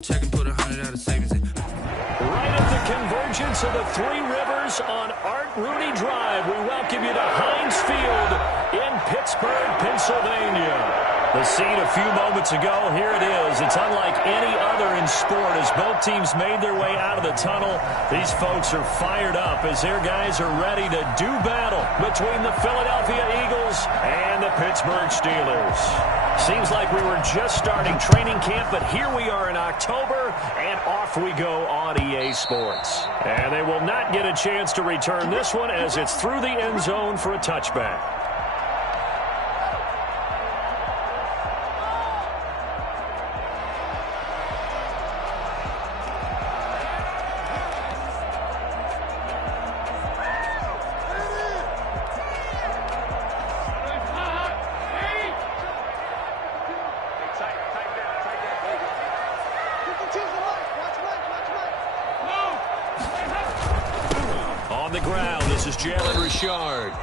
Check and put 100 out of savings in. Right at the convergence of the Three Rivers on Art Rooney Drive, we welcome you to Heinz Field in Pittsburgh, Pennsylvania. The scene a few moments ago, here it is. It's unlike any other in sport as both teams made their way out of the tunnel. These folks are fired up as their guys are ready to do battle between the Philadelphia Eagles and the Pittsburgh Steelers. Seems like we were just starting training camp, but here we are in October, and off we go on EA Sports. And they will not get a chance to return this one as it's through the end zone for a touchback.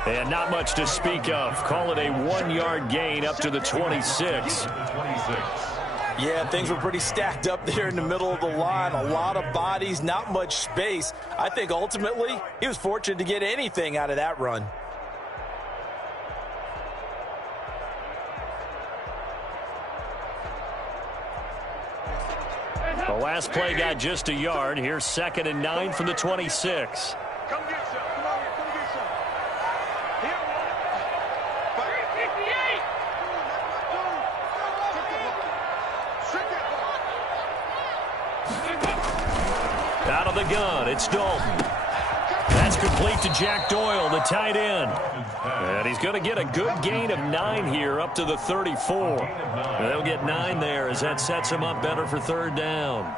And not much to speak of. Call it a 1-yard gain up to the 26. Yeah, things were pretty stacked up there in the middle of the line. A lot of bodies, not much space. I think ultimately he was fortunate to get anything out of that run. The last play got just a yard. Here's 2nd and 9 from the 26. Out of the gun, it's Dalton. That's complete to Jack Doyle, the tight end. And he's going to get a good gain of 9 here up to the 34. And they'll get 9 there as that sets him up better for 3rd down.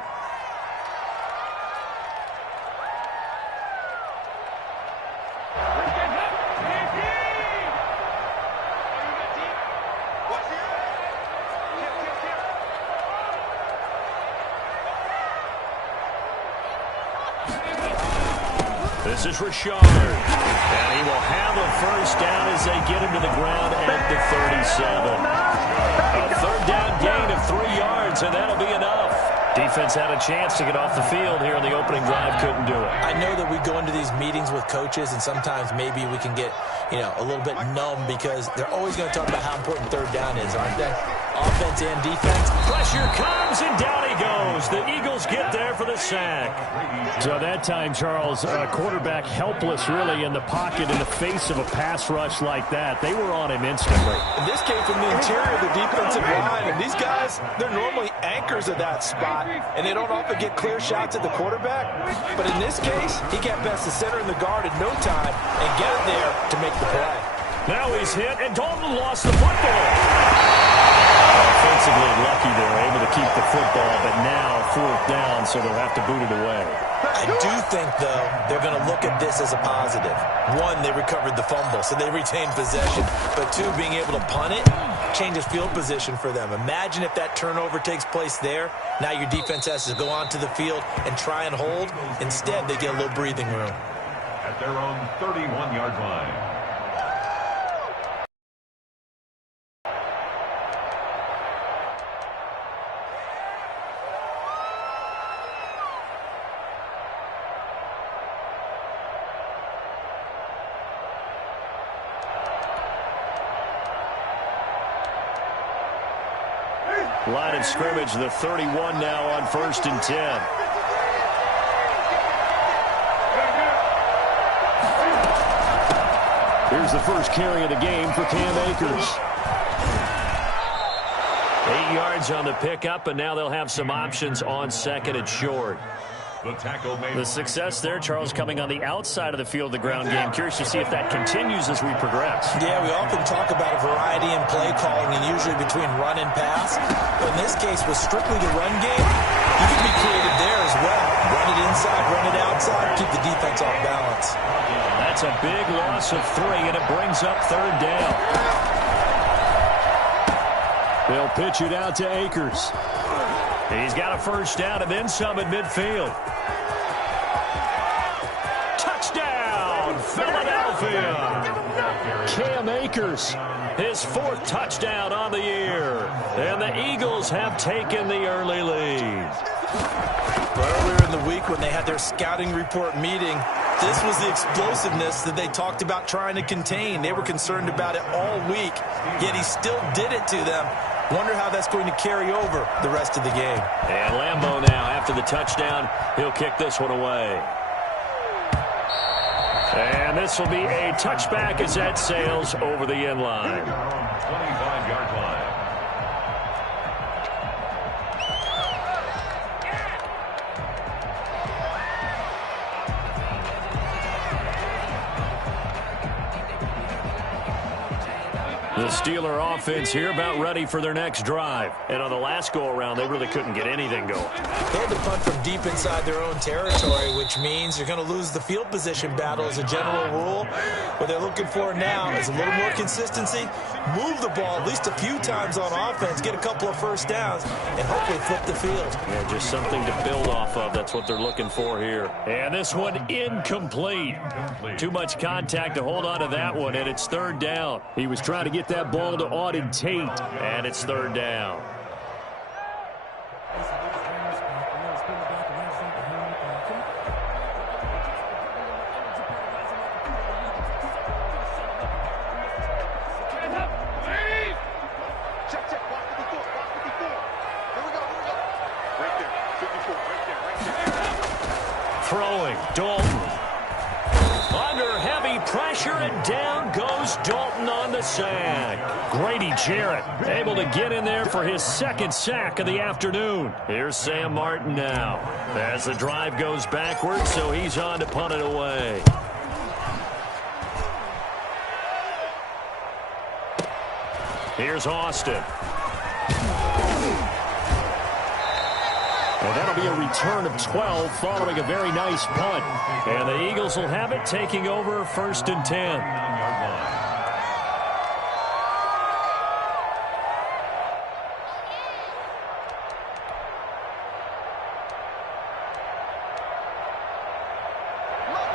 This is Richard, and he will have a first down as they get him to the ground at the 37. A 3rd down gain of 3 yards, and that'll be enough. Defense had a chance to get off the field here in the opening drive, couldn't do it. I know that we go into these meetings with coaches, and sometimes maybe we can get, a little bit numb because they're always going to talk about how important 3rd down is, aren't they? Offense and defense. Pressure comes, and down he goes. The Eagles get there for the sack. So that time, Charles, quarterback helpless really in the pocket in the face of a pass rush like that. They were on him instantly. In this case, from the interior of the defensive line, and these guys, they're normally anchors of that spot, and they don't often get clear shots at the quarterback. But in this case, he got past the center and the guard in no time and got there to make the play. Now he's hit, and Dalton lost the football. Offensively lucky they're able to keep the football, but now 4th down, so they'll have to boot it away. I do think, though, they're going to look at this as a positive. 1, they recovered the fumble, so they retained possession. But 2, being able to punt it changes field position for them. Imagine if that turnover takes place there. Now your defense has to go onto the field and try and hold. Instead, they get a little breathing room. At their own 31-yard line. Line of scrimmage, the 31 now on 1st and 10. Here's the first carry of the game for Cam Akers. 8 yards on the pickup, and now they'll have some options on 2nd and short. The success there, Charles, coming on the outside of the field, the ground game. Curious to see if that continues as we progress. Yeah, we often talk about a variety in play calling and usually between run and pass. But in this case, with strictly the run game, you can be creative there as well. Run it inside, run it outside, keep the defense off balance. That's a big loss of 3, and it brings up 3rd down. They'll pitch it out to Akers. He's got a first down and then some at midfield. Touchdown, Philadelphia! Cam Akers, his 4th touchdown on the year. And the Eagles have taken the early lead. week when they had their scouting report meeting, this was the explosiveness that they talked about trying to contain. They were concerned about it all week, yet he still did it to them. Wonder how that's going to carry over the rest of the game. And Lambeau now, after the touchdown, he'll kick this one away. And this will be a touchback as that sails over the end line. 25-yard line. The Steeler offense here about ready for their next drive. And on the last go-around, they really couldn't get anything going. They had to punt from deep inside their own territory, which means you're going to lose the field position battle as a general rule. What they're looking for now is a little more consistency, move the ball at least a few times on offense, get a couple of first downs, and hopefully flip the field. Yeah, just something to build off of. That's what they're looking for here. And this one incomplete. Too much contact to hold on to that one, and it's third down. He was trying to get that ball to Auden Tate, and it's third down. Throwing, Dalton. Under heavy pressure, and down goes Dalton on the sack. Grady Jarrett able to get in there for his second sack of the afternoon. Here's Sam Martin now. As the drive goes backwards, so he's on to punt it away. Here's Austin. And that'll be a return of 12 following a very nice punt. And the Eagles will have it, taking over first and 10.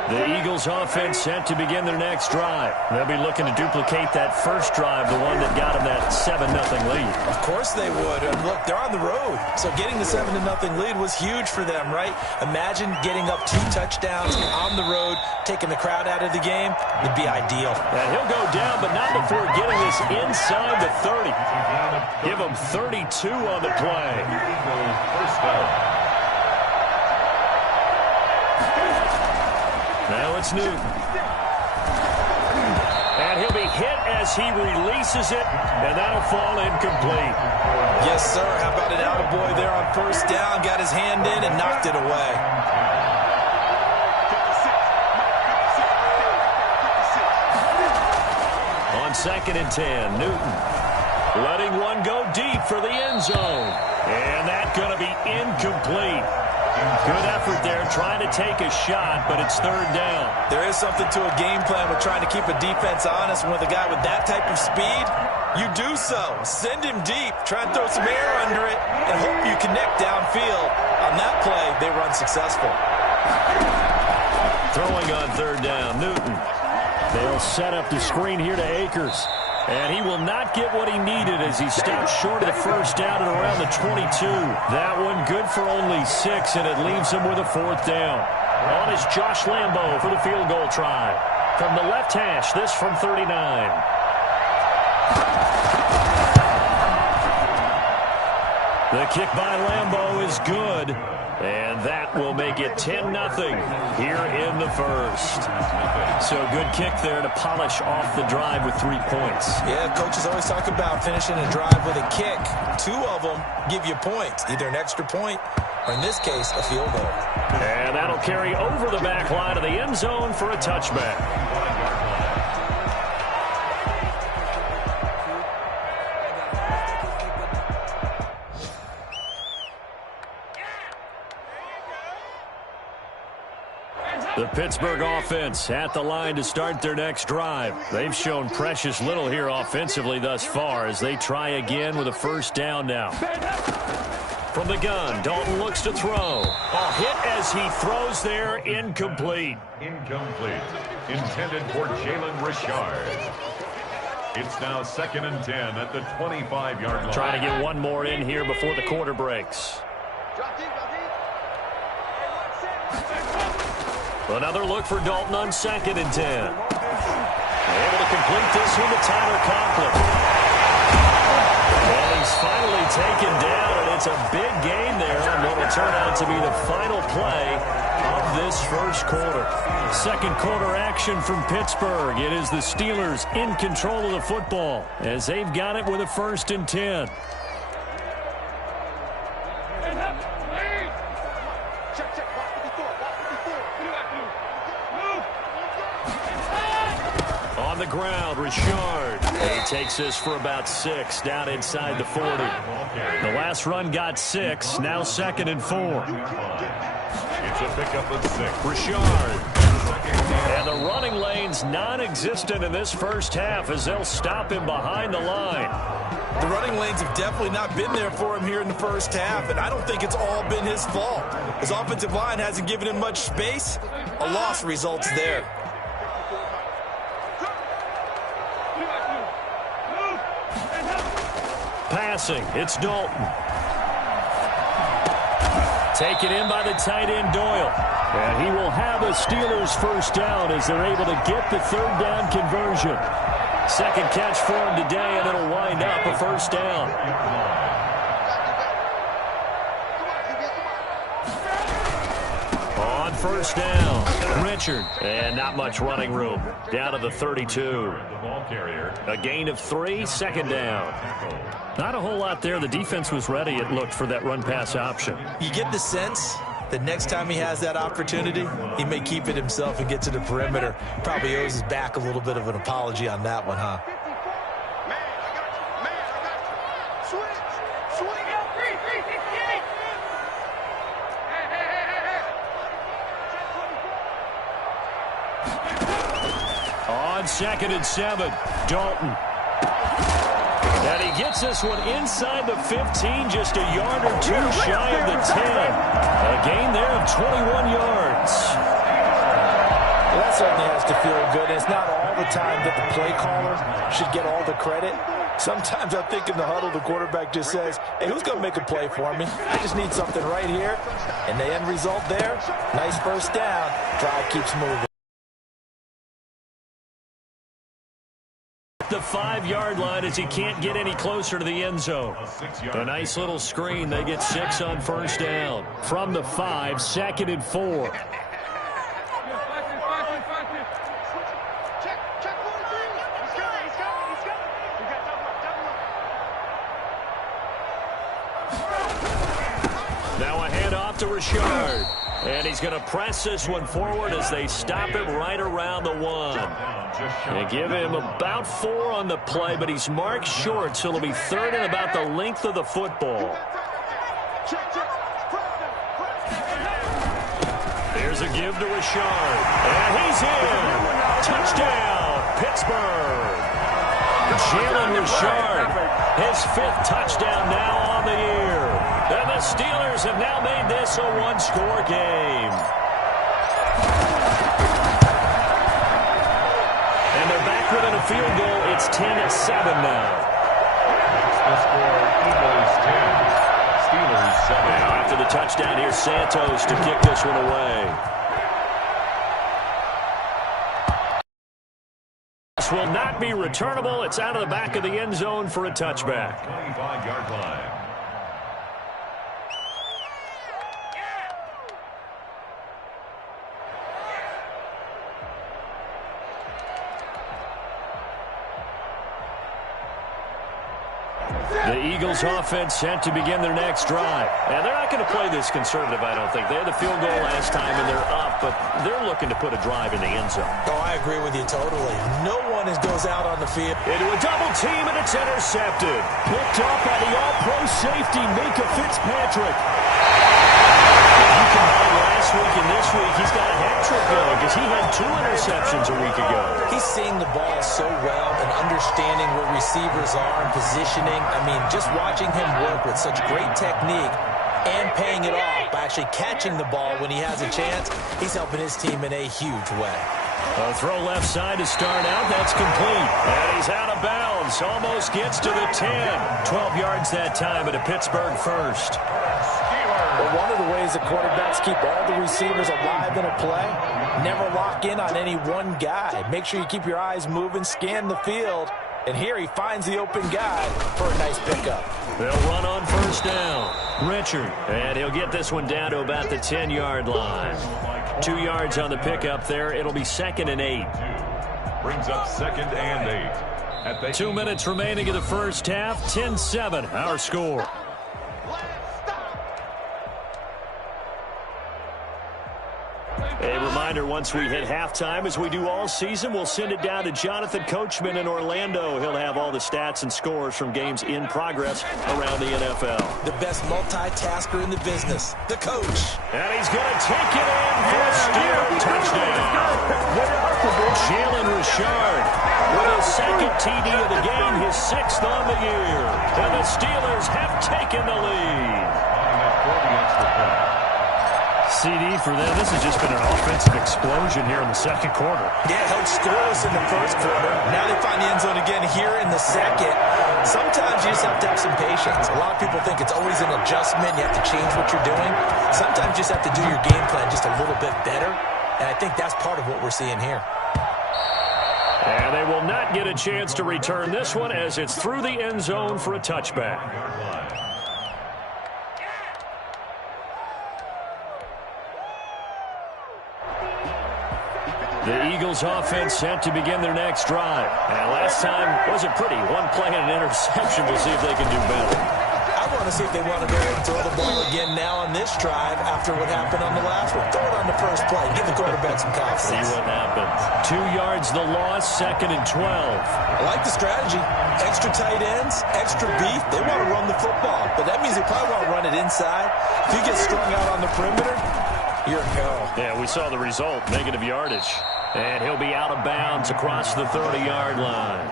The Eagles offense set to begin their next drive. They'll be looking to duplicate that first drive, the one that got them that 7-0 lead. Of course they would. Look, they're on the road, so getting the 7-0 lead was huge for them, right? Imagine getting up 2 touchdowns on the road, taking the crowd out of the game. It'd be ideal. And he'll go down, but not before getting this inside the 30. Give him 32 on the play. First down. Now it's Newton. And he'll be hit as he releases it, and that'll fall incomplete. Yes, sir. How about an attaboy there on first down? Got his hand in and knocked it away. On 2nd and 10, Newton letting one go deep for the end zone. And that's going to be incomplete. Good effort there, trying to take a shot, but it's third down. There is something to a game plan with trying to keep a defense honest. With a guy with that type of speed, you do so. Send him deep, try and throw some air under it, and hope you connect downfield. On that play, they were unsuccessful. Throwing on third down, Newton. They'll set up the screen here to Akers. And he will not get what he needed as he stopped short of the first down at around the 22. That one good for only 6, and it leaves him with a fourth down. On is Josh Lambeau for the field goal try. From the left hash, this from 39. The kick by Lambeau is good, and that will make it 10-0 here in the first. So good kick there to polish off the drive with 3 points. Yeah, coaches always talk about finishing a drive with a kick. 2 of them give you points, either an extra point or, in this case, a field goal. And that'll carry over the back line of the end zone for a touchback. The Pittsburgh offense at the line to start their next drive. They've shown precious little here offensively thus far as they try again with a first down now. From the gun, Dalton looks to throw. A hit as he throws there, incomplete. Incomplete. Intended for Jalen Richard. It's now 2nd and 10 at the 25-yard line. Trying to get one more in here before the quarter breaks. Another look for Dalton on 2nd and 10. Able to complete this one to Tyler Conklin. And he's finally taken down, and it's a big gain there on what will turn out to be the final play of this first quarter. Second quarter action from Pittsburgh. It is the Steelers in control of the football as they've got it with a 1st and 10. On the ground, Richard. He takes this for about 6 down inside the 40. The last run got 6. Now 2nd and 4. It's a pickup of 6. Richard. And the running lane's non-existent in this first half as they'll stop him behind the line. The running lanes have definitely not been there for him here in the first half, and I don't think it's all been his fault. His offensive line hasn't given him much space. A loss results there. Passing, it's Dalton. Taken in by the tight end, Doyle. And he will have a Steelers 1st down as they're able to get the 3rd down conversion. Second catch for him today, and it'll wind up a 1st down. On 1st down, Richard. And not much running room. Down to the 32. A gain of 3, 2nd down. Not a whole lot there. The defense was ready, it looked, for that run-pass option. You get the sense that next time he has that opportunity, he may keep it himself and get to the perimeter. Probably owes his back a little bit of an apology on that one, huh? On 2nd and 7, Dalton. And he gets this one inside the 15, just a yard or 2 shy of the 10. A gain there of 21 yards. Well, that certainly has to feel good. It's not all the time that the play caller should get all the credit. Sometimes I think in the huddle, the quarterback just says, hey, who's going to make a play for me? I just need something right here. And the end result there, nice 1st down. Drive keeps moving. The 5-yard line as he can't get any closer to the end zone. A nice little screen. They get 6 on 1st down. From the 5, 2nd and 4. Now a handoff to Richard. And he's going to press this one forward as they stop him right around the 1. They give him about 4 on the play, but he's marked short, so it'll be 3rd and about the length of the football. There's a give to Richard. And he's in. Touchdown, Pittsburgh. Jalen Richard, his 5th touchdown now on the year. And the Steelers have now made this a 1-score game. And they're back within a field goal. It's 10-7 now. The score, Eagles 10, Steelers 7. Now after the touchdown, here's Santos to kick this one away. This will not be returnable. It's out of the back of the end zone for a touchback. 25-yard line. The Eagles offense set to begin their next drive. And they're not going to play this conservative, I don't think. They had the field goal last time, and they're up, but they're looking to put a drive in the end zone. Oh, I agree with you totally. No one goes out on the field. Into a double team, and it's intercepted. Picked up by the all-pro safety, Minka Fitzpatrick. You combine last week and this week, he's got a hat trick going because he had 2 interceptions a week ago. He's seeing the ball so well and understanding where receivers are and positioning. I mean, just watching him work with such great technique and paying it off by actually catching the ball when he has a chance, he's helping his team in a huge way. A throw left side to start out. That's complete. And he's out of bounds. Almost gets to the 10. 12 yards that time at a Pittsburgh 1st. Steelers But one of the ways that quarterbacks keep all the receivers alive in a play, never lock in on any one guy. Make sure you keep your eyes moving, scan the field, and here he finds the open guy for a nice pickup. They'll run on first down. Richard, and he'll get this one down to about the 10-yard line. 2 yards on the pickup there. It'll be 2nd and 8. Brings up 2nd and 8. 2 minutes remaining in the first half. 10-7, our score. A reminder, once we hit halftime, as we do all season, we'll send it down to Jonathan Coachman in Orlando. He'll have all the stats and scores from games in progress around the NFL. The best multitasker in the business, the coach. And he's going to take it in for a steal touchdown. Jalen Richard with his 2nd TD of the game, his 6th on the year. And the Steelers have taken the lead. CD for them. This has just been an offensive explosion here in the 2nd quarter. Yeah, held scoreless in the 1st quarter. Now they find the end zone again here in the 2nd. Sometimes you just have to have some patience. A lot of people think it's always an adjustment. You have to change what you're doing. Sometimes you just have to do your game plan just a little bit better. And I think that's part of what we're seeing here. And they will not get a chance to return this one as it's through the end zone for a touchback. The Eagles offense set to begin their next drive. And last time wasn't pretty. 1 play and an interception. We'll see if they can do better. I want to see if they want to go ahead and throw the ball again now on this drive after what happened on the last one. Throw it on the first play. Give the quarterback some confidence. See what happens. 2 yards the loss, 2nd and 12. I like the strategy. Extra tight ends, extra beef. They want to run the football. But that means they probably want to run it inside. If you get strung out on the perimeter, you're in peril. Yeah, we saw the result. Negative yardage. And he'll be out of bounds across the 30-yard line.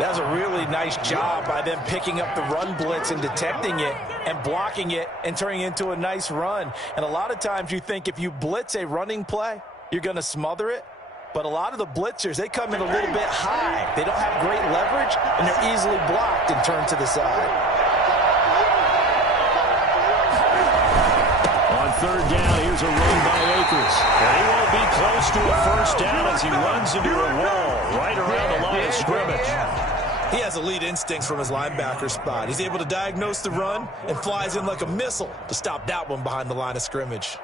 That was a really nice job by them picking up the run blitz and detecting it and blocking it and turning it into a nice run. And a lot of times you think if you blitz a running play, you're going to smother it. But a lot of the blitzers, they come in a little bit high. They don't have great leverage, and they're easily blocked and turned to the side. On 3rd down, here's a run by Akers. And he won't be close to a first down as he runs into a wall right around the line of scrimmage. He has elite instincts from his linebacker spot. He's able to diagnose the run and flies in like a missile to stop that one behind the line of scrimmage.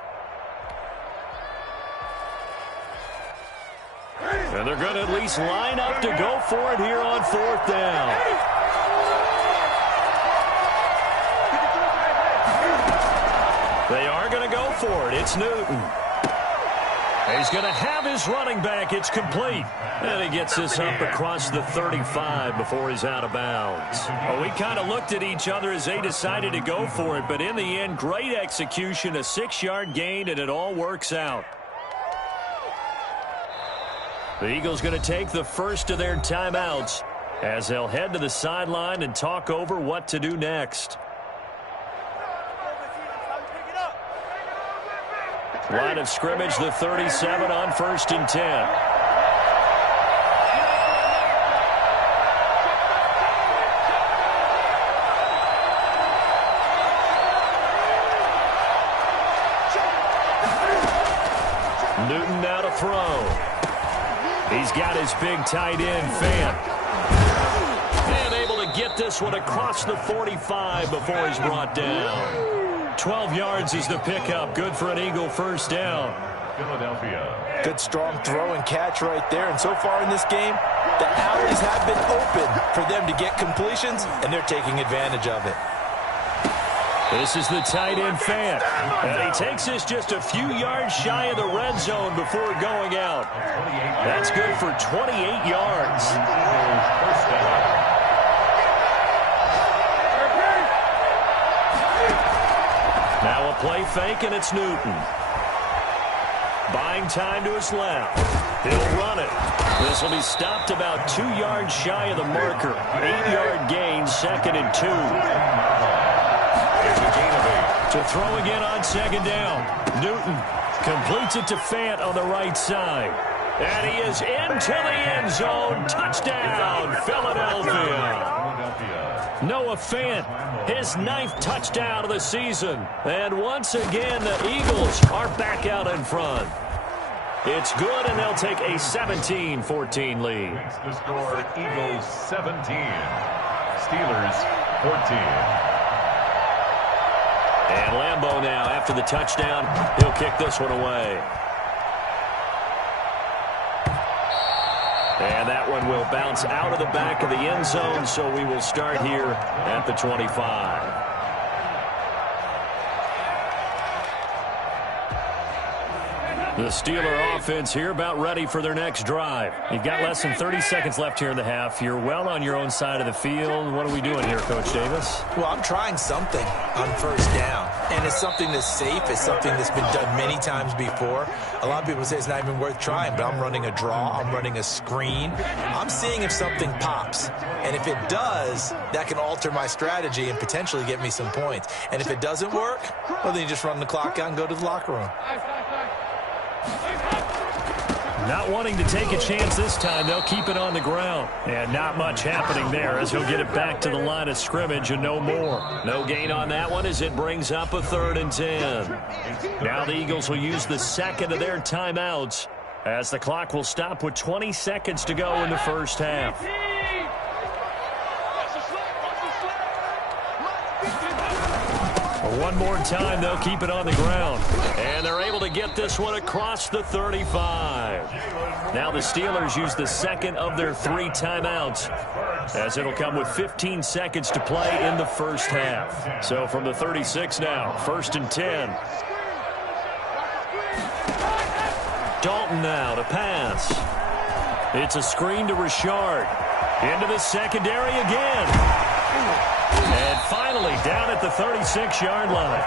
And they're going to at least line up to go for it here on 4th down. They are going to go for it. It's Newton. He's going to have his running back. It's complete. And he gets this up across the 35 before he's out of bounds. Well, we kind of looked at each other as they decided to go for it. But in the end, great execution, a 6-yard gain, and it all works out. The Eagles going to take the first of their timeouts as they'll head to the sideline and talk over what to do next. Line of scrimmage, the 37 on 1st and 10. Newton now to throw. He's got his big tight end, Fant. And able to get this one across the 45 before he's brought down. 12 yards is the pickup. Good for an Eagle first down. Philadelphia. Good strong throw and catch right there. And so far in this game, the alleys have been open for them to get completions, and they're taking advantage of it. This is the tight end, Fant. And he takes this just a few yards shy of the red zone before going out. That's good for 28 yards. Now a play fake, and it's Newton. Buying time to his left. He'll run it. This will be stopped about 2 yards shy of the marker. 8-yard gain, 2nd and 2. To throw again on 2nd down. Newton completes it to Fant on the right side. And he is into the end zone. Touchdown, Philadelphia. Noah Fant, his 9th touchdown of the season. And once again, the Eagles are back out in front. It's good, and they'll take a 17-14 lead. Makes the score Eagles 17, Steelers 14. And Lambeau now, after the touchdown, he'll kick this one away. And that one will bounce out of the back of the end zone, so we will start here at the 25. The Steeler offense here about ready for their next drive. You've got less than 30 seconds left here in the half. You're well on your own side of the field. What are we doing here, Coach Davis? Well, I'm trying something on first down, and it's something that's safe. It's something that's been done many times before. A lot of people say it's not even worth trying, but I'm running a draw. I'm running a screen. I'm seeing if something pops, and if it does, that can alter my strategy and potentially get me some points. And if it doesn't work, well, then you just run the clock out and go to the locker room. Not wanting to take a chance this time, they'll keep it on the ground. And not much happening there as he'll get it back to the line of scrimmage and no more. No gain on that one as it brings up a 3rd and 10. Now the Eagles will use the second of their timeouts as the clock will stop with 20 seconds to go in the first half. One more time, they'll keep it on the ground. And they're able to get this one across the 35. Now the Steelers use the second of their 3 timeouts as it'll come with 15 seconds to play in the first half. So from the 36 now, 1st and 10. Dalton now to pass. It's a screen to Richard. Into the secondary again. And finally, down at the 36-yard line.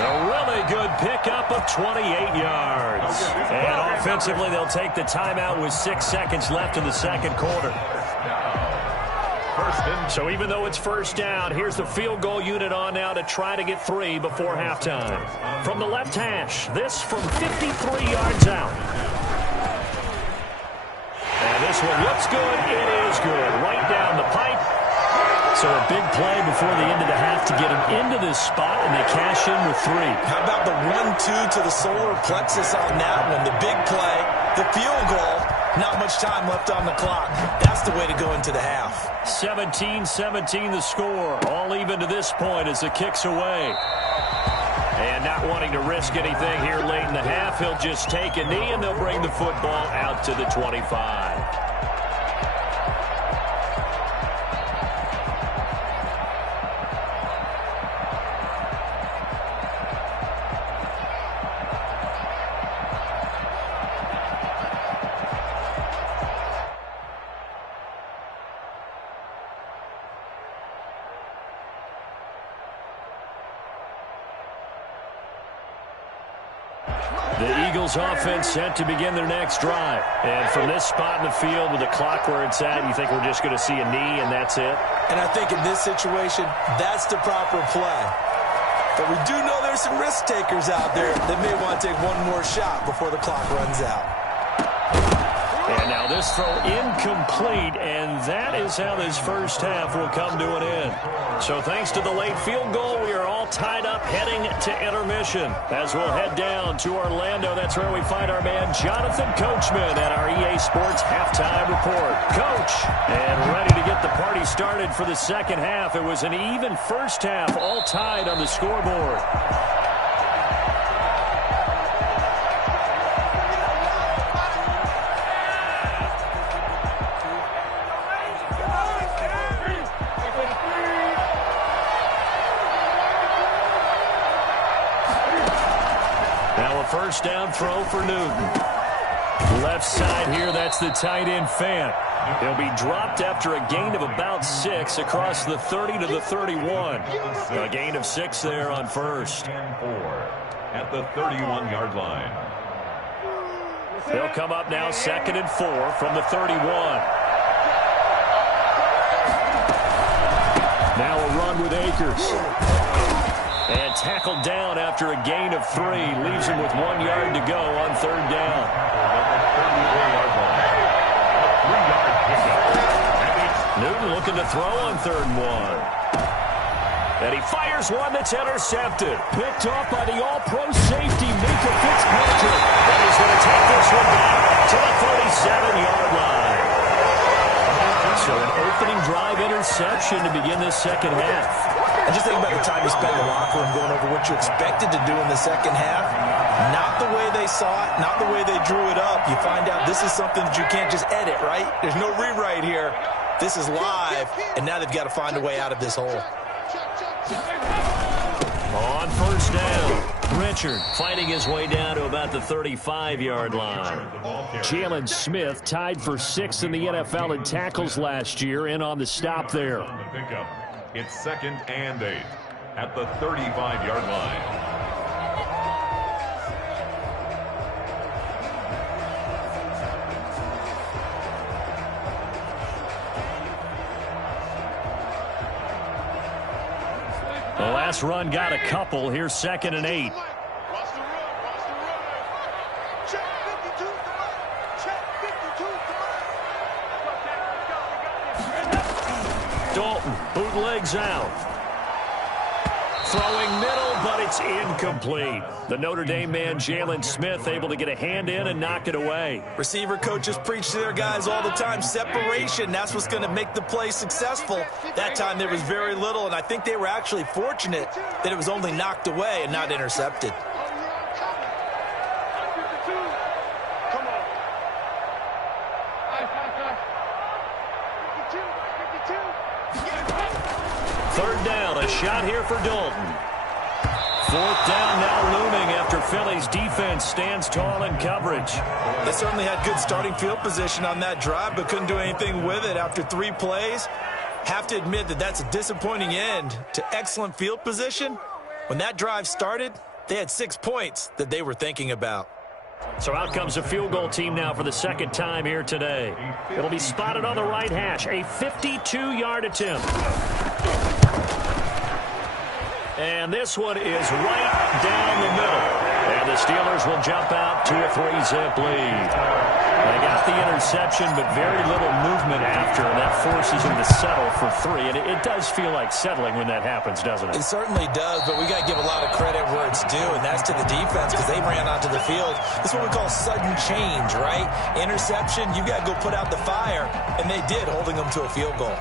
A really good pickup of 28 yards. And offensively, they'll take the timeout with 6 seconds left in the second quarter. So even though it's first down, here's the field goal unit on now to try to get 3 before halftime. From the left hash, this from 53 yards out. And this one looks good. It is good. Right down the pipe. So a big play before the end of the half to get them into this spot, and they cash in with 3. How about the 1-2 to the solar plexus on that one? The big play, the field goal, not much time left on the clock. That's the way to go into the half. 17-17 the score. All even to this point as the kick's away. And not wanting to risk anything here late in the half, he'll just take a knee, and they'll bring the football out to the 25. The Eagles offense set to begin their next drive. And from this spot in the field with the clock where it's at, you think we're just going to see a knee and that's it? And I think in this situation, that's the proper play. But we do know there's some risk takers out there that may want to take one more shot before the clock runs out. And now this throw incomplete, and that is how this first half will come to an end. So thanks to the late field goal, we are all tied up heading to intermission. As we'll head down to Orlando, that's where we find our man Jonathan Coachman at our EA Sports Halftime Report. Coach, and ready to get the party started for the second half. It was an even first half, all tied on the scoreboard. First down throw for Newton. Left side here, that's the tight end Fant. He'll be dropped after a gain of about 6 across the 30 to the 31. A gain of 6 there on first. And 4 at the 31-yard line. They'll come up now 2nd and 4 from the 31. Now a run with Akers. And tackled down after a gain of 3. Leaves him with 1 yard to go on third down. A 3-yard pickup. And it's Newton looking to throw on 3rd and 1. And he fires one that's intercepted. Picked off by the all-pro safety, Minka Fitzpatrick. And he's going to take this one back to the 37-yard line. So an opening drive interception to begin this second half. And just think about the time you spent in the locker room going over what you expected to do in the second half. Not the way they saw it, not the way they drew it up. You find out this is something that you can't just edit, right? There's no rewrite here. This is live, and now they've got to find a way out of this hole. On 1st down, Richard fighting his way down to about the 35-yard line. Jalen Smith tied for 6th in the NFL in tackles last year, and on the stop there. It's 2nd and 8 at the 35-yard line. The last run got a couple. Here's 2nd and 8. Dalton bootlegs out. Throwing middle, but it's incomplete. The Notre Dame man, Jalen Smith, able to get a hand in and knock it away. Receiver coaches preach to their guys all the time. Separation, that's what's going to make the play successful. That time there was very little, and I think they were actually fortunate that it was only knocked away and not intercepted. Third down, a shot here for Dalton. 4th down now looming after Philly's defense stands tall in coverage. They certainly had good starting field position on that drive, but couldn't do anything with it after 3 plays. Have to admit that that's a disappointing end to excellent field position. When that drive started, they had 6 points that they were thinking about. So out comes a field goal team now for the 2nd time here today. It'll be spotted on the right hash, a 52-yard attempt. And this one is right down the middle. And the Steelers will jump out to a 3-zip lead. They got the interception, but very little movement after, and that forces them to settle for 3. And it does feel like settling when that happens, doesn't it? It certainly does, but we got to give a lot of credit where it's due, and that's to the defense because they ran onto the field. This is what we call sudden change, right? Interception, you got to go put out the fire, and they did, holding them to a field goal.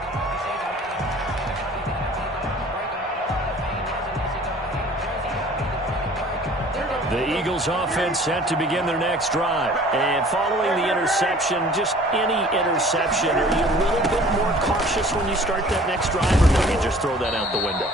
The Eagles offense set to begin their next drive. And following the interception, just any interception, are you a little bit more cautious when you start that next drive, or do you just throw that out the window?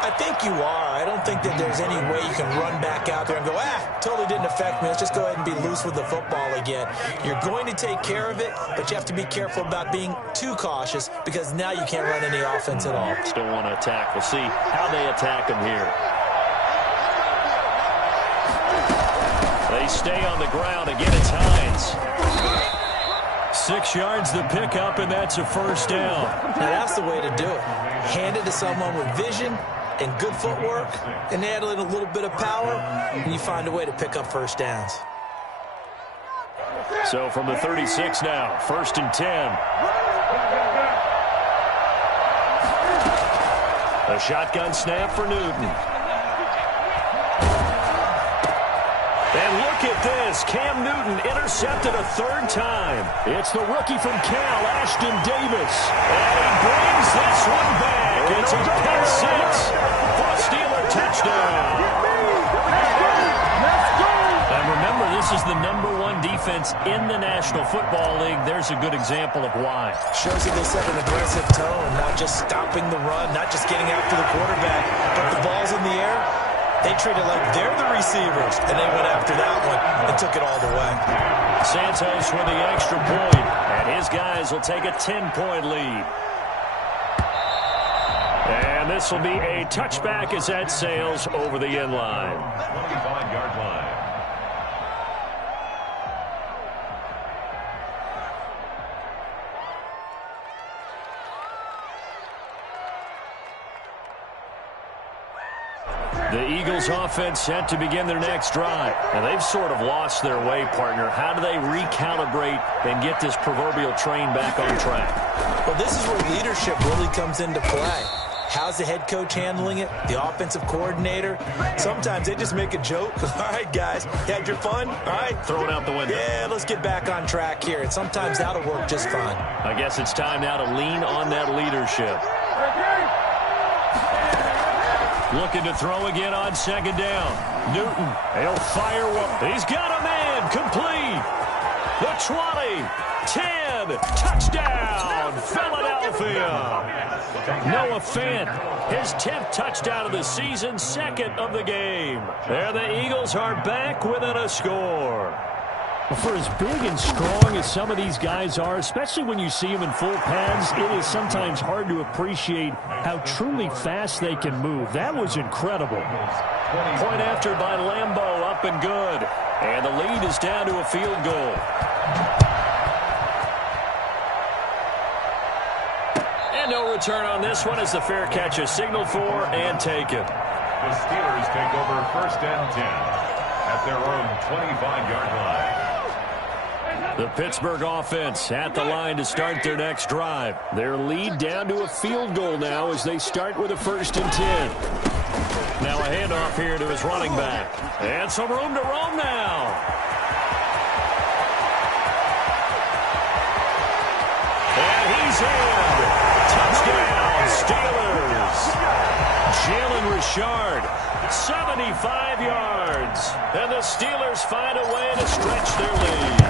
I think you are. I don't think that there's any way you can run back out there and go, totally didn't affect me. Let's just go ahead and be loose with the football again. You're going to take care of it, but you have to be careful about being too cautious because now you can't run any offense at all. Still want to attack. We'll see how they attack them here. They stay on the ground. Again, it's Hines. 6 yards the pickup, and that's a 1st down. Now, that's the way to do it. Hand it to someone with vision and good footwork, and add in a little bit of power, and you find a way to pick up 1st downs. So from the 36 now, 1st and 10. A shotgun snap for Newton. And look at this. Cam Newton intercepted a 3rd time. It's the rookie from Cal, Ashton Davis. And he brings this one back. It's a pick 6 for a Steeler touchdown. And remember, this is the #1 defense in the National Football League. There's a good example of why. Shows that they set an aggressive tone, not just stopping the run, not just getting after the quarterback, but the ball's in the air. They treat it like they're the receivers, and they went after that one and took it all the way. Santos with the extra point, and his guys will take a 10-point lead. And this will be a touchback as that sails over the end line. 25-yard line. The Eagles offense set to begin their next drive. And they've sort of lost their way, partner. How do they recalibrate and get this proverbial train back on track? Well, this is where leadership really comes into play. How's the head coach handling it? The offensive coordinator? Sometimes they just make a joke. All right, guys, you had your fun? All right. Throw it out the window. Yeah, let's get back on track here. And sometimes that'll work just fine. I guess it's time now to lean on that leadership. Looking to throw again on second down. Newton, he'll fire one. He's got a man, complete. The 20, 10, touchdown, Philadelphia. Noah Fant, his 10th touchdown of the season, second of the game. There the Eagles are back within a score. For as big and strong as some of these guys are, especially when you see them in full pads, it is sometimes hard to appreciate how truly fast they can move. That was incredible. Point after by Lambeau, up and good. And the lead is down to a field goal. And no return on this one as the fair catch is signaled for and taken. The Steelers take over first and 10 at their own 25-yard line. The Pittsburgh offense at the line to start their next drive. Their lead down to a field goal now as they start with a first and 10. Now a handoff here to his running back. And some room to roam now. And he's in. Touchdown, Steelers. Jalen Richard, 75 yards. And the Steelers find a way to stretch their lead.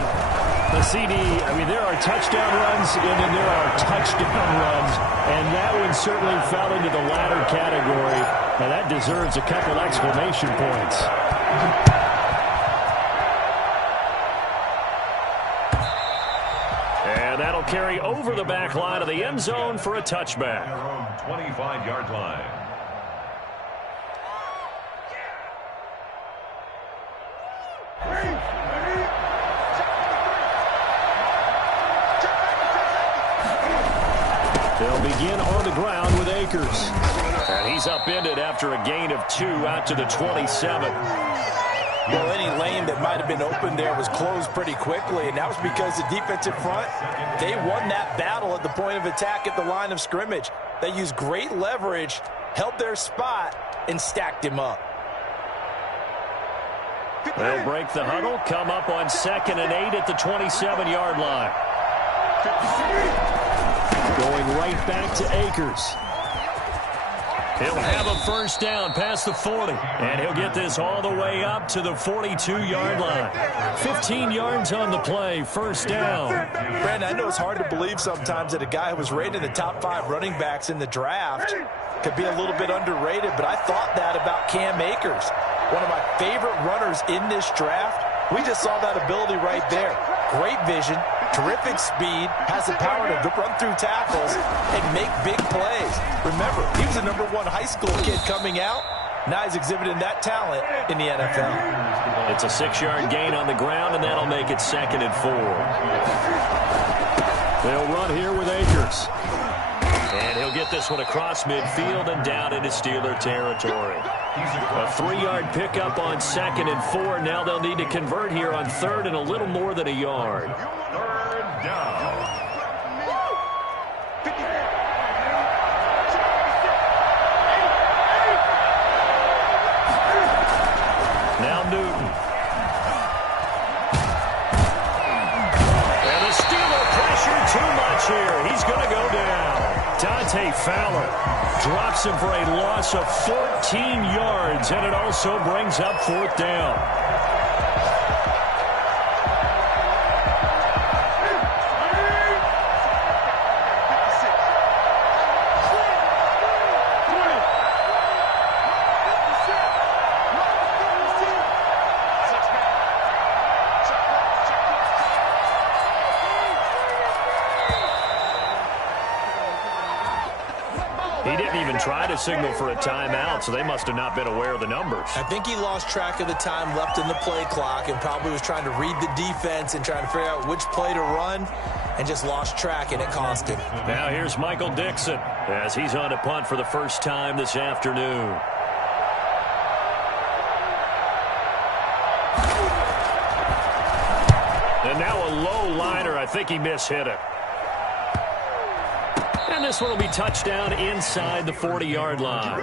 The CD, I mean, there are touchdown runs and then there are touchdown runs. And that one certainly fell into the latter category. And that deserves a couple exclamation points. And that'll carry over the back line of the end zone for a touchback. 25-yard line. They'll begin on the ground with Akers. And he's upended after a gain of 2 out to the 27. Well, any lane that might have been open there was closed pretty quickly, and that was because the defensive front, they won that battle at the point of attack at the line of scrimmage. They used great leverage, held their spot, and stacked him up. They'll break the huddle, come up on 2nd and 8 at the 27-yard line. Going right back to Akers. He'll have a first down past the 40. And he'll get this all the way up to the 42-yard line. 15 yards on the play, first down. Brandon, I know it's hard to believe sometimes that a guy who was rated in the top 5 running backs in the draft could be a little bit underrated, but I thought that about Cam Akers. One of my favorite runners in this draft. We just saw that ability right there. Great vision, terrific speed, has the power to run through tackles and make big plays. Remember, he was a #1 high school kid coming out. Now he's exhibiting that talent in the NFL. It's a 6-yard gain on the ground, and that'll make it 2nd and 4. They'll run here with Akers. And he'll get this one across midfield and down into Steeler territory. A 3-yard pickup on 2nd and 4. Now they'll need to convert here on 3rd and a little more than a yard. 3rd down. Now Newton. And the Steeler pressure too much here. He's going to go down. Dante Fowler drops him for a loss of 14 yards, and it also brings up 4th down. He didn't even try to signal for a timeout, so they must have not been aware of the numbers. I think he lost track of the time left in the play clock and probably was trying to read the defense and trying to figure out which play to run and just lost track, and it cost him. Now here's Michael Dixon as he's on a punt for the first time this afternoon. And now a low liner. I think he mishit it. And this one will be touchdown inside the 40-yard line.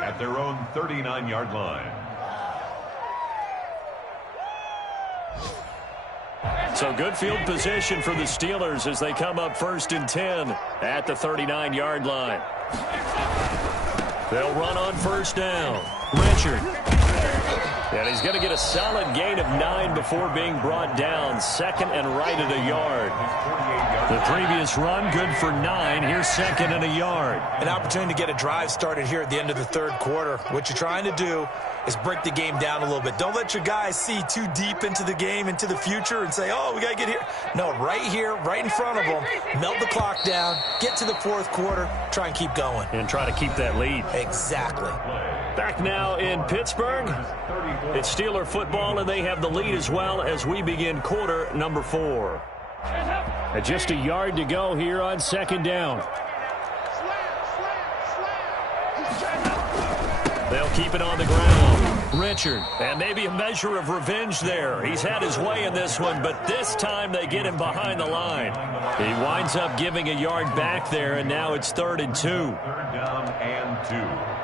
At their own 39-yard line. So good field position for the Steelers as they come up 1st and 10 at the 39-yard line. They'll run on 1st down. Richard. And he's going to get a solid gain of 9 before being brought down. 2nd and right at a yard. The previous run, good for 9. Here's 2nd and a yard. An opportunity to get a drive started here at the end of the 3rd quarter. What you're trying to do is break the game down a little bit. Don't let your guys see too deep into the game, into the future, and say, oh, we got to get here. No, right here, right in front of them, melt the clock down, get to the 4th quarter, try and keep going. And try to keep that lead. Exactly. Back now in Pittsburgh. It's Steeler football, and they have the lead as well as we begin quarter number 4. Just a yard to go here on 2nd down. They'll keep it on the ground. Richard, and maybe a measure of revenge there. He's had his way in this one, but this time they get him behind the line. He winds up giving a yard back there, and now it's 3rd and 2. 3rd down and 2.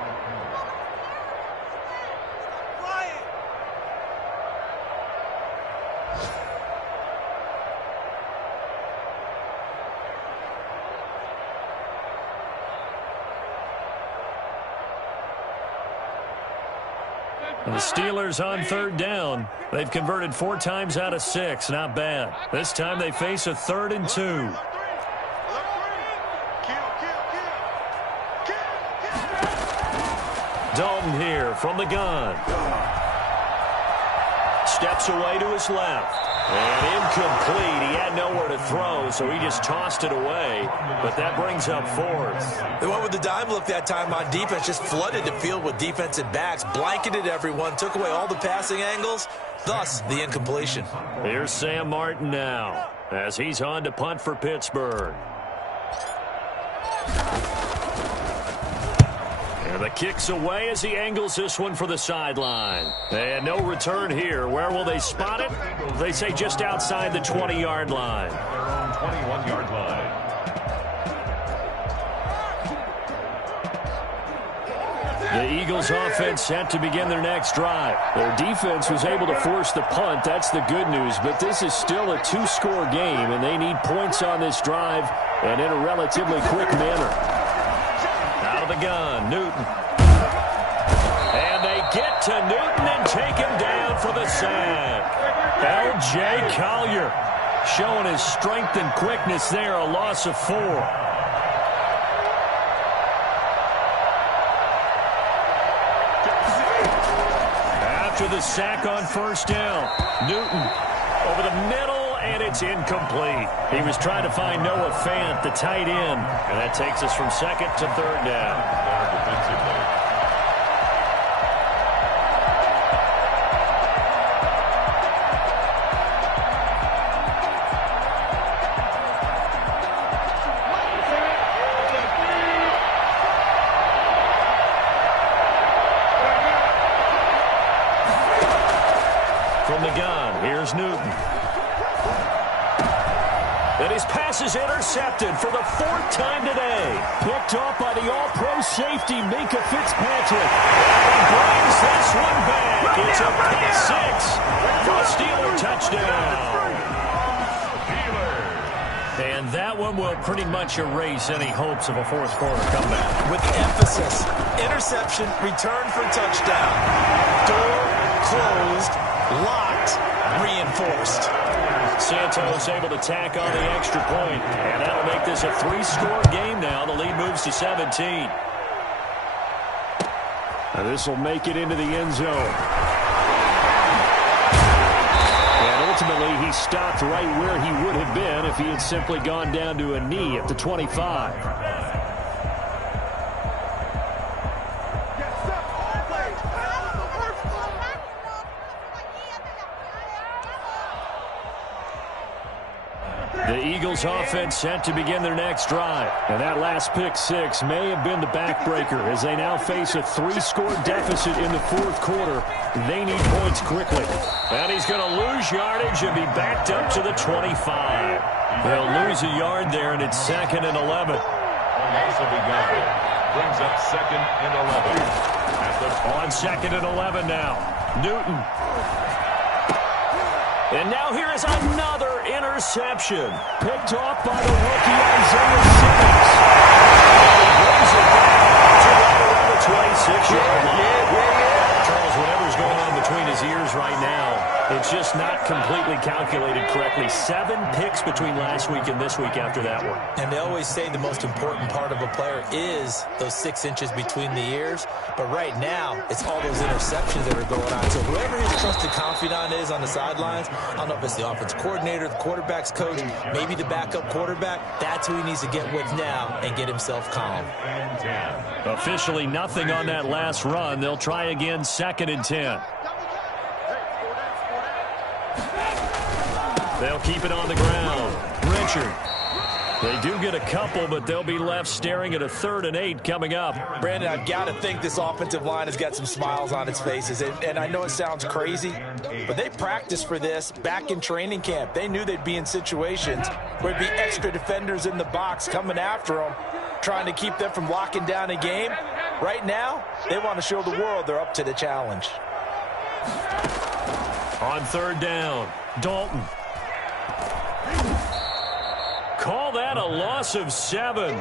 The Steelers on 3rd down. They've converted 4 times out of 6. Not bad. This time they face a 3rd and 2. Dalton here from the gun. Steps away to his left. And incomplete. He had nowhere to throw, so he just tossed it away. But that brings up 4th. They went with the dime look that time on defense, just flooded the field with defensive backs, blanketed everyone, took away all the passing angles, thus the incompletion. Here's Sam Martin now as he's on to punt for Pittsburgh. And the kick's away as he angles this one for the sideline. And no return here. Where will they spot it? They say just outside the 20-yard line. Their own 21-yard line. The Eagles offense set to begin their next drive. Their defense was able to force the punt. That's the good news. But this is still a 2-score game, and they need points on this drive and in a relatively quick manner. Out of the gun, Newton. And they get to Newton and take him down for the sack. L.J. Collier showing his strength and quickness there, a loss of 4. After the sack on 1st down, Newton over the middle, and it's incomplete. He was trying to find Noah Fant, the tight end, and that takes us from 2nd to 3rd down. From the gun, here's Newton. And his pass is intercepted for the 4th time today. Picked off by the all-pro safety, Minka Fitzpatrick. And he brings this one back. It's a pick 6 for a Steeler touchdown. And that one will pretty much erase any hopes of a 4th quarter comeback. With emphasis, interception, return for touchdown. Door closed, locked, reinforced. Santos able to tack on the extra point, and that'll make this a 3-score game now. The lead moves to 17. Now this will make it into the end zone. And ultimately, he stopped right where he would have been if he had simply gone down to a knee at the 25. The Eagles offense set to begin their next drive. And that last pick six may have been the backbreaker as they now face a 3-score deficit in the fourth quarter. They need points quickly. And he's going to lose yardage and be backed up to the 25. They'll lose a yard there, and it's 2nd and 11. Brings up 2nd and 11. On 2nd and 11 now. Newton. And now here is another interception. Picked off by the rookie Isaiah Simmons. Brings it back to right around the 26-yard line. Charles, whatever's going on between his ears right now, it's just not completely calculated correctly. 7 picks between last week and this week after that one. And they always say the most important part of a player is those 6 inches between the ears. But right now, it's all those interceptions that are going on. So whoever his trusted confidant is on the sidelines, I don't know if it's the offense coordinator, the quarterback's coach, maybe the backup quarterback, that's who he needs to get with now and get himself calm. Officially nothing on that last run. They'll try again, 2nd and 10. They'll keep it on the ground. Richard. They do get a couple, but they'll be left staring at a 3rd and 8 coming up. Brandon, I've got to think this offensive line has got some smiles on its faces. And I know it sounds crazy, but they practiced for this back in training camp. They knew they'd be in situations where there'd be extra defenders in the box coming after them, trying to keep them from locking down a game. Right now, they want to show the world they're up to the challenge. On 3rd down, Dalton. Call that a loss of 7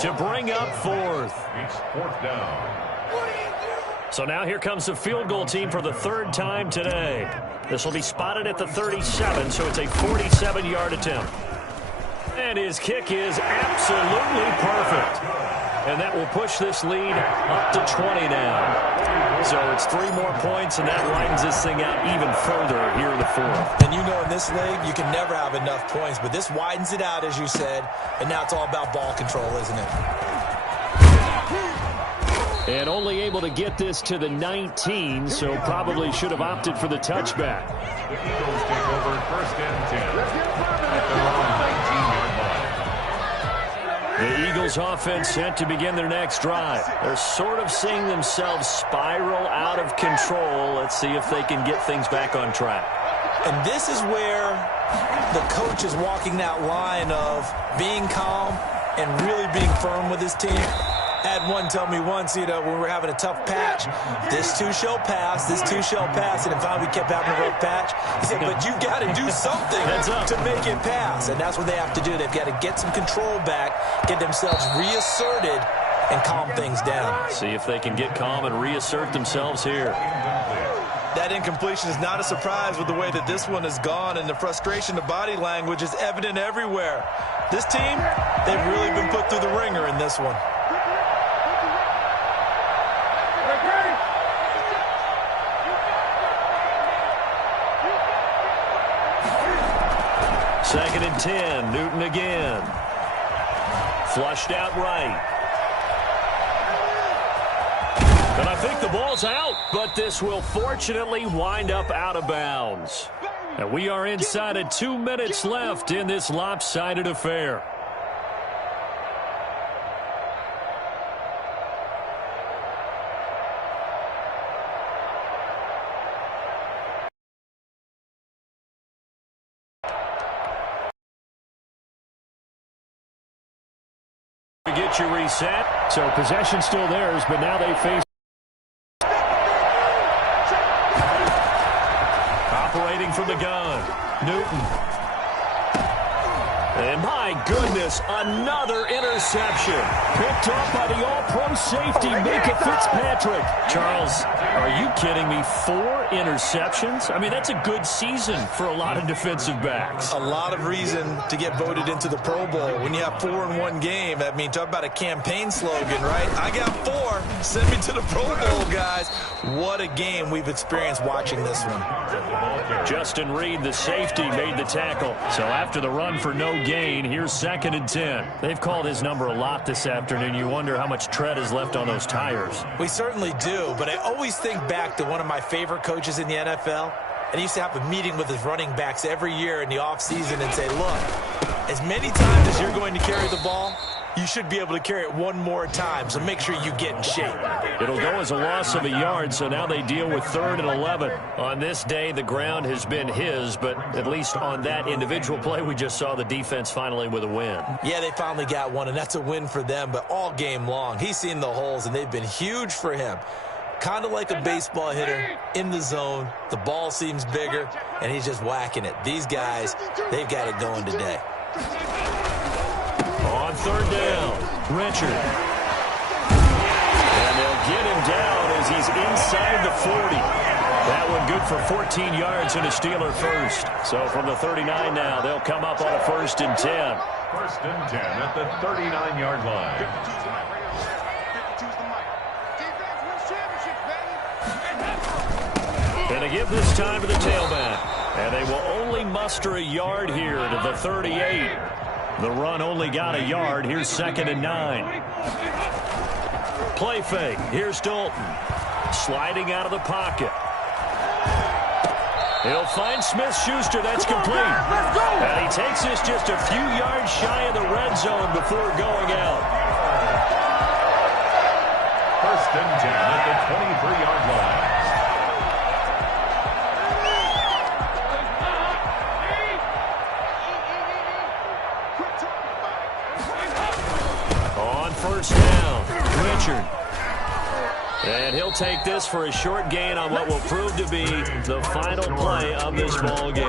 to bring up 4th. It's 4th down. So now here comes the field goal team for the 3rd time today. This will be spotted at the 37, so it's a 47-yard attempt. And his kick is absolutely perfect. And that will push this lead up to 20 now. So it's 3 more points, and that widens this thing out even further here in the 4th. And you know in this league, you can never have enough points, but this widens it out, as you said, and now it's all about ball control, isn't it? And only able to get this to the 19, so probably should have opted for the touchback. The Eagles take over 1st and 10 at their own 19-yard line. The Eagles offense set to begin their next drive. They're sort of seeing themselves spiral out of control. Let's see if they can get things back on track. And this is where the coach is walking that line of being calm and really being firm with his team. I had one tell me once, when we were having a tough patch, this too shall pass, this too shall pass, and then finally we kept having a rough patch. He said, but you got to do something to make it pass, and that's what they have to do. They've got to get some control back, get themselves reasserted, and calm things down. See if they can get calm and reassert themselves here. That incompletion is not a surprise with the way that this one has gone, and the frustration, the body language is evident everywhere. This team, they've really been put through the ringer in this one. Second and 10, Newton again. Flushed out right. And I think the ball's out, but this will fortunately wind up out of bounds. And we are inside of 2 minutes left in this lopsided affair. Get you reset. So possession still theirs, but now they face. Operating from the gun, Newton. And my goodness, another interception. Picked off by the all-pro safety, Micah Fitzpatrick. Charles, are you kidding me? 4 interceptions? I mean, that's a good season for a lot of defensive backs. A lot of reason to get voted into the Pro Bowl. When you have 4 in one game, I mean, talk about a campaign slogan, right? I got 4. Send me to the Pro Bowl, guys. What a game we've experienced watching this one. Justin Reed, the safety, made the tackle. So after the run for no gain, here's 2nd and 10. They've called his number a lot this afternoon. You wonder how much tread is left on those tires. We certainly do, but I always think back to one of my favorite coaches in the NFL. And he used to have a meeting with his running backs every year in the offseason and say, look, As many times as you're going to carry the ball, you should be able to carry it one more time, so make sure you get in shape. It'll go as a loss of a yard, so now they deal with 3rd and 11. On this day, the ground has been his, but at least on that individual play, we just saw the defense finally with a win. Yeah, they finally got one, and that's a win for them, but all game long, he's seen the holes, and they've been huge for him. Kind of like a baseball hitter in the zone. The ball seems bigger, and he's just whacking it. These guys, they've got it going today. On 3rd down, Richard. And they'll get him down as he's inside the 40. That one good for 14 yards and a Steeler first. So from the 39 now, they'll come up on a 1st and 10. 1st and 10 at the 39-yard line. And they give this time to the tailback. And they will only muster a yard here to the 38. The run only got a yard. Here's 2nd and 9. Play fake. Here's Dalton. Sliding out of the pocket. He'll find Smith-Schuster. That's complete. And he takes this just a few yards shy of the red zone before going out. 1st and 10 at the 23-yard line. On 1st down, Richard. And he'll take this for a short gain on what will prove to be the final play of this ball game.